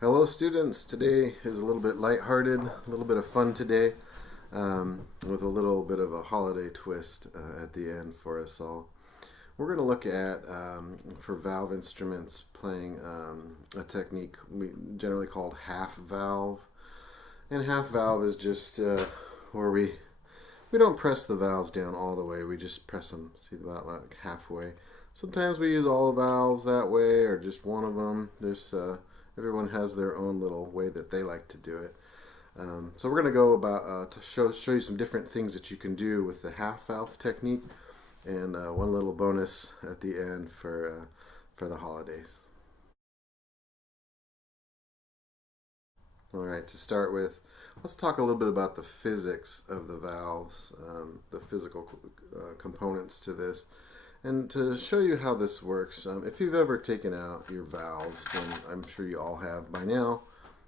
Hello students, today is a little bit lighthearted, a little bit of fun today, with a little bit of a holiday twist at the end for us all. We're going to look at, for valve instruments, playing a technique we generally called half valve. And half valve is just where we don't press the valves down all the way, we just press them, see, about like halfway. Sometimes we use all the valves that way or just one of them. Everyone has their own little way that they like to do it. So we're going to go about to show you some different things that you can do with the half valve technique, and one little bonus at the end for the holidays. All right, to start with, let's talk a little bit about the physics of the valves, the physical components to this. And to show you how this works, if you've ever taken out your valves, and I'm sure you all have by now,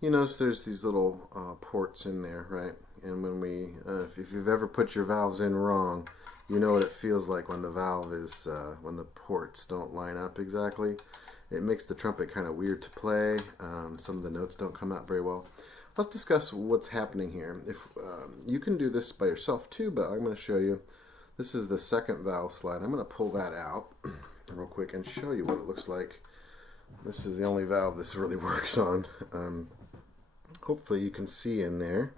you notice there's these little ports in there, right? And if you've ever put your valves in wrong, you know what it feels like when when the ports don't line up exactly. It makes the trumpet kind of weird to play. Some of the notes don't come out very well. Let's discuss what's happening here. You can do this by yourself too, but I'm going to show you. This is the second valve slide. I'm going to pull that out real quick and show you what it looks like. This is the only valve this really works on. Hopefully you can see in there.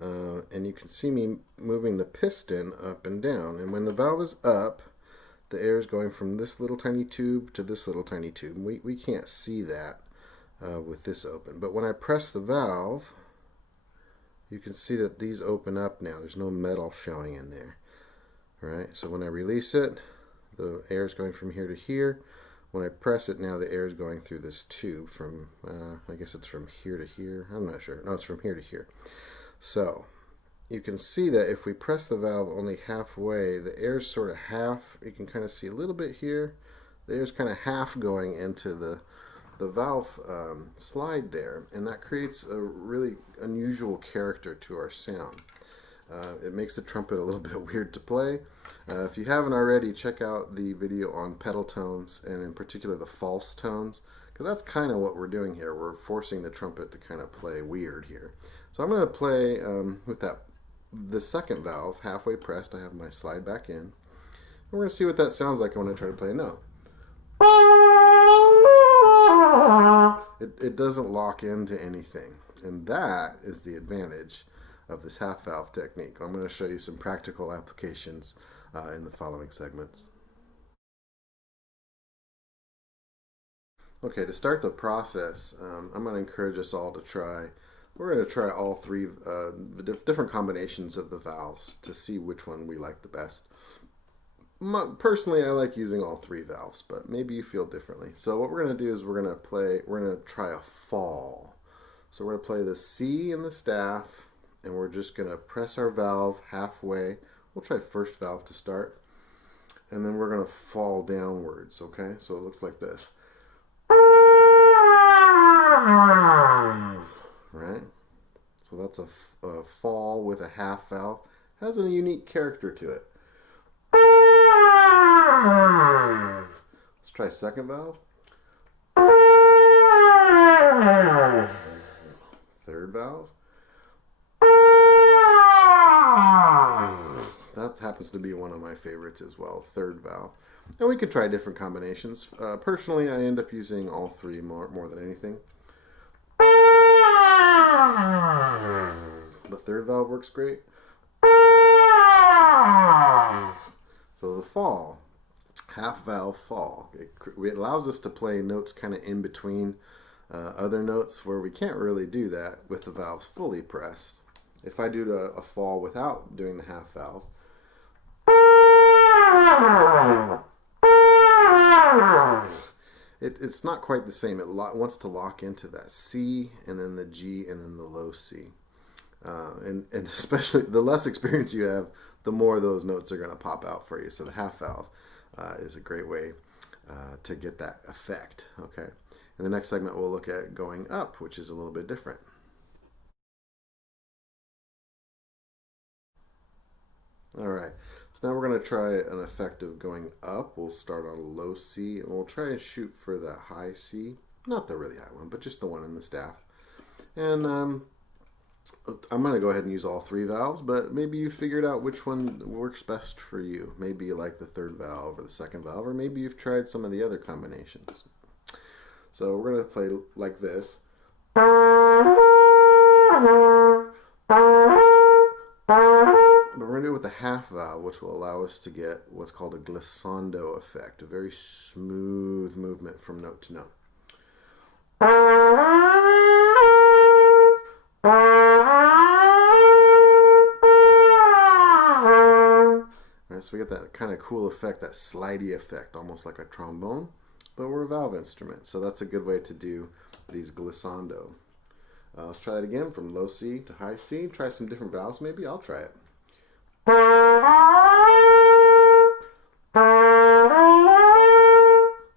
And you can see me moving the piston up and down. And when the valve is up, the air is going from this little tiny tube to this little tiny tube. We can't see that with this open. But when I press the valve, you can see that these open up now. There's no metal showing in there. Right, so when I release it, the air is going from here to here. When I press it now, the air is going through this tube from, I guess it's from here to here. I'm not sure. No, it's from here to here. So you can see that if we press the valve only halfway, the air is sort of half. You can kind of see a little bit here. The air is kind of half going into the valve slide there, and that creates a really unusual character to our sound. It makes the trumpet a little bit weird to play. If you haven't already, check out the video on pedal tones, and in particular the false tones, because that's kind of what we're doing here. We're forcing the trumpet to kind of play weird here. So I'm going to play with the second valve halfway pressed. I have my slide back in. And we're going to see what that sounds like when I try to play a note. It doesn't lock into anything, and that is the advantage of this half valve technique. I'm going to show you some practical applications in the following segments. Okay, to start the process, I'm going to encourage us all to try. We're going to try all three different combinations of the valves to see which one we like the best. Personally, I like using all three valves, but maybe you feel differently. So what we're going to do is we're going to try a fall. So we're going to play the C in the staff, and we're just going to press our valve halfway. We'll try first valve to start, and then we're going to fall downwards, okay? So it looks like this. Right? So that's a fall with a half valve. It has a unique character to it. Let's try second valve. Third valve. That happens to be one of my favorites as well, third valve. And we could try different combinations. Personally, I end up using all three more than anything. The third valve works great. So the fall, half valve fall, it allows us to play notes kind of in between other notes where we can't really do that with the valves fully pressed. If I do a fall without doing the half valve, it's not quite the same. It wants to lock into that C and then the G and then the low C. And especially the less experience you have, the more those notes are going to pop out for you. So the half valve is a great way to get that effect. Okay. In the next segment, we'll look at going up, which is a little bit different. All right, so now we're going to try an effect of going up. We'll start on a low C, and we'll try and shoot for the high C. not the really high one, but just the one in the staff. And I'm going to go ahead and use all three valves, but maybe you figured out which one works best for you. Maybe you like the third valve or the second valve, or maybe you've tried some of the other combinations. So we're going to play like this. But we're going to do it with the half valve, which will allow us to get what's called a glissando effect, a very smooth movement from note to note. Right, so we get that kind of cool effect, that slidey effect, almost like a trombone, but we're a valve instrument, so that's a good way to do these glissando. Let's try it again from low C to high C. Try some different valves maybe. I'll try it. I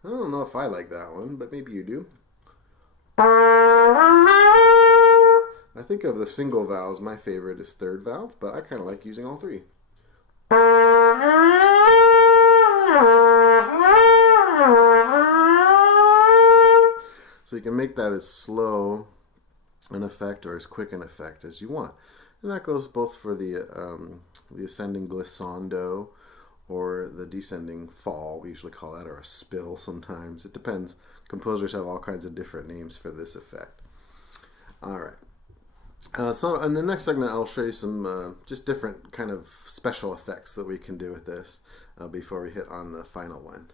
don't know if I like that one, but maybe you do. I think of the single valves, my favorite is third valve, but I kind of like using all three. So you can make that as slow an effect or as quick an effect as you want. And that goes both for the ascending glissando or the descending fall, we usually call that, or a spill sometimes. It depends. Composers have all kinds of different names for this effect. All right. So in the next segment, I'll show you some just different kind of special effects that we can do with this before we hit on the final one.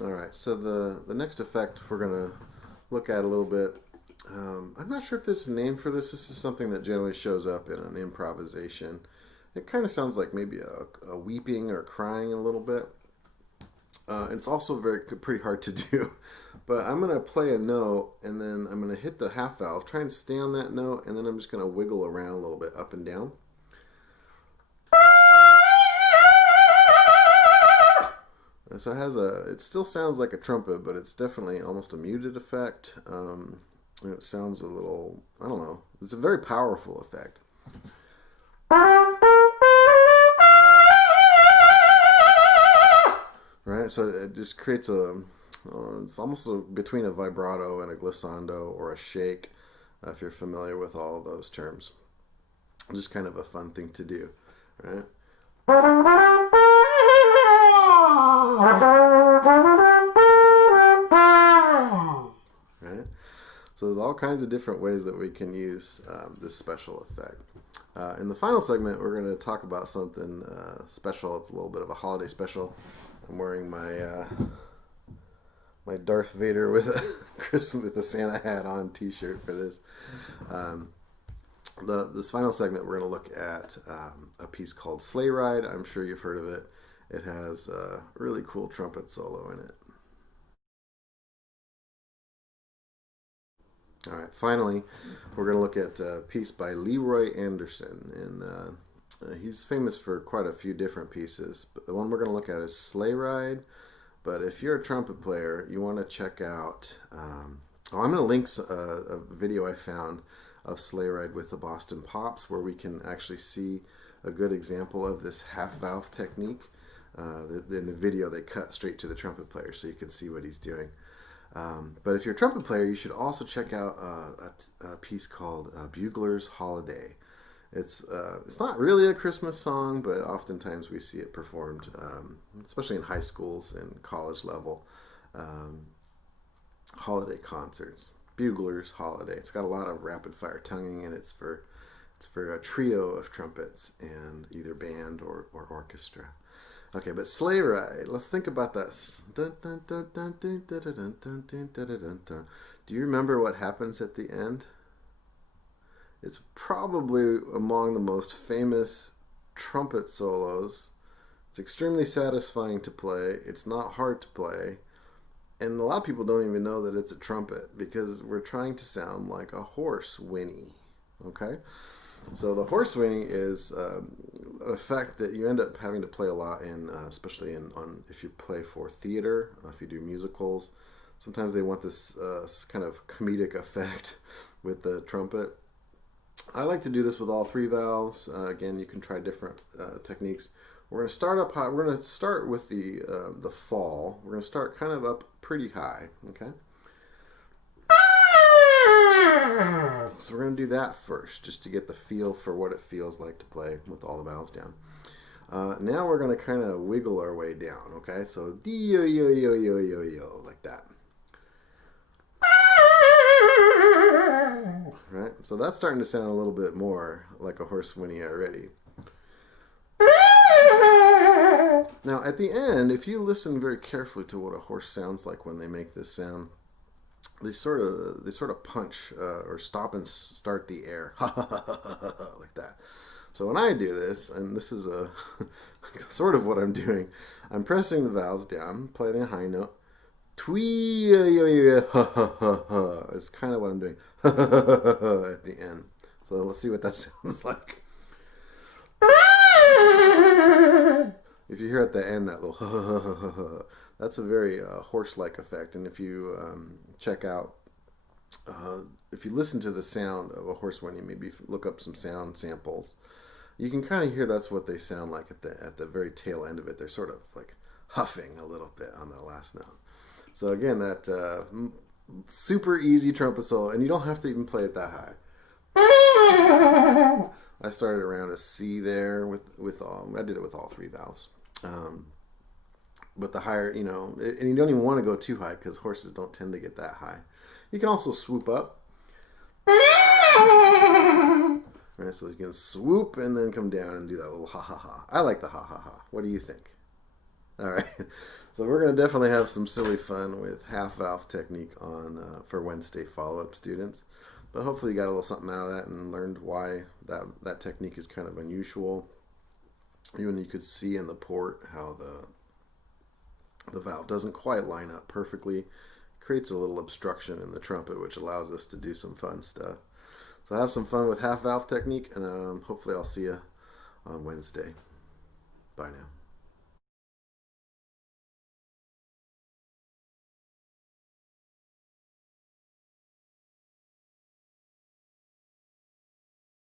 All right, so the next effect we're going to look at a little bit. I'm not sure if there's a name for this. This is something that generally shows up in an improvisation. It kind of sounds like maybe a weeping or crying a little bit. It's also pretty hard to do. But I'm going to play a note, and then I'm going to hit the half valve, try and stay on that note, and then I'm just going to wiggle around a little bit up and down. And so it still sounds like a trumpet, but it's definitely almost a muted effect. And it sounds a little, I don't know, it's a very powerful effect. Right, so it just creates it's almost between a vibrato and a glissando or a shake, if you're familiar with all of those terms. Just kind of a fun thing to do, right? Right? So there's all kinds of different ways that we can use this special effect. In the final segment, we're going to talk about something special. It's a little bit of a holiday special. I'm wearing my Darth Vader with a Santa hat on T-shirt for this. This final segment, we're going to look at a piece called Sleigh Ride. I'm sure you've heard of it. It has a really cool trumpet solo in it. All right, finally, we're going to look at a piece by Leroy Anderson, and he's famous for quite a few different pieces, but the one we're going to look at is Sleigh Ride. But if you're a trumpet player, you want to check out, I'm going to link a video I found of Sleigh Ride with the Boston Pops, where we can actually see a good example of this half valve technique. In the video, they cut straight to the trumpet player, so you can see what he's doing. But if you're a trumpet player, you should also check out a piece called Bugler's Holiday. It's not really a Christmas song, but oftentimes we see it performed, especially in high schools and college level holiday concerts. Bugler's Holiday. It's got a lot of rapid fire tonguing, and it's for a trio of trumpets and either band or orchestra. Okay, but Sleigh Ride, let's think about this. Do you remember what happens at the end? It's probably among the most famous trumpet solos. It's extremely satisfying to play. It's not hard to play. And a lot of people don't even know that it's a trumpet because we're trying to sound like a horse whinny. Okay? So the horse whinny is an effect that you end up having to play a lot in, especially if you play for theater, if you do musicals. Sometimes they want this kind of comedic effect with the trumpet. I like to do this with all three valves. Again, you can try different techniques. We're going to start up high. We're going to start with the fall. We're going to start kind of up pretty high. Okay. So we're going to do that first, just to get the feel for what it feels like to play with all the valves down. Now we're going to kind of wiggle our way down. Okay. So D yo yo yo yo yo yo like that. Right. So that's starting to sound a little bit more like a horse whinny already. Now, at the end, if you listen very carefully to what a horse sounds like when they make this sound, they sort of punch or stop and start the air like that. So when I do this, and this is a sort of what I'm doing, I'm pressing the valves down, playing a high note. Twee is kind of what I'm doing at the end. So let's see what that sounds like. If you hear at the end that little that's a very horse-like effect. And if you check out, if you listen to the sound of a horse whinny, maybe look up some sound samples, you can kind of hear that's what they sound like at the very tail end of it. They're sort of like huffing a little bit on the last note. So again, that super easy trumpet solo, and you don't have to even play it that high. I started around a C there with all. I did it with all three valves. But the higher, and you don't even want to go too high because horses don't tend to get that high. You can also swoop up. Right, so you can swoop and then come down and do that little ha ha ha. I like the ha ha ha. What do you think? All right. So we're going to definitely have some silly fun with half valve technique on for Wednesday follow-up students. But hopefully you got a little something out of that and learned why that technique is kind of unusual. Even you could see in the port how the valve doesn't quite line up perfectly. Creates a little obstruction in the trumpet, which allows us to do some fun stuff. So have some fun with half valve technique, and hopefully I'll see you on Wednesday. Bye now.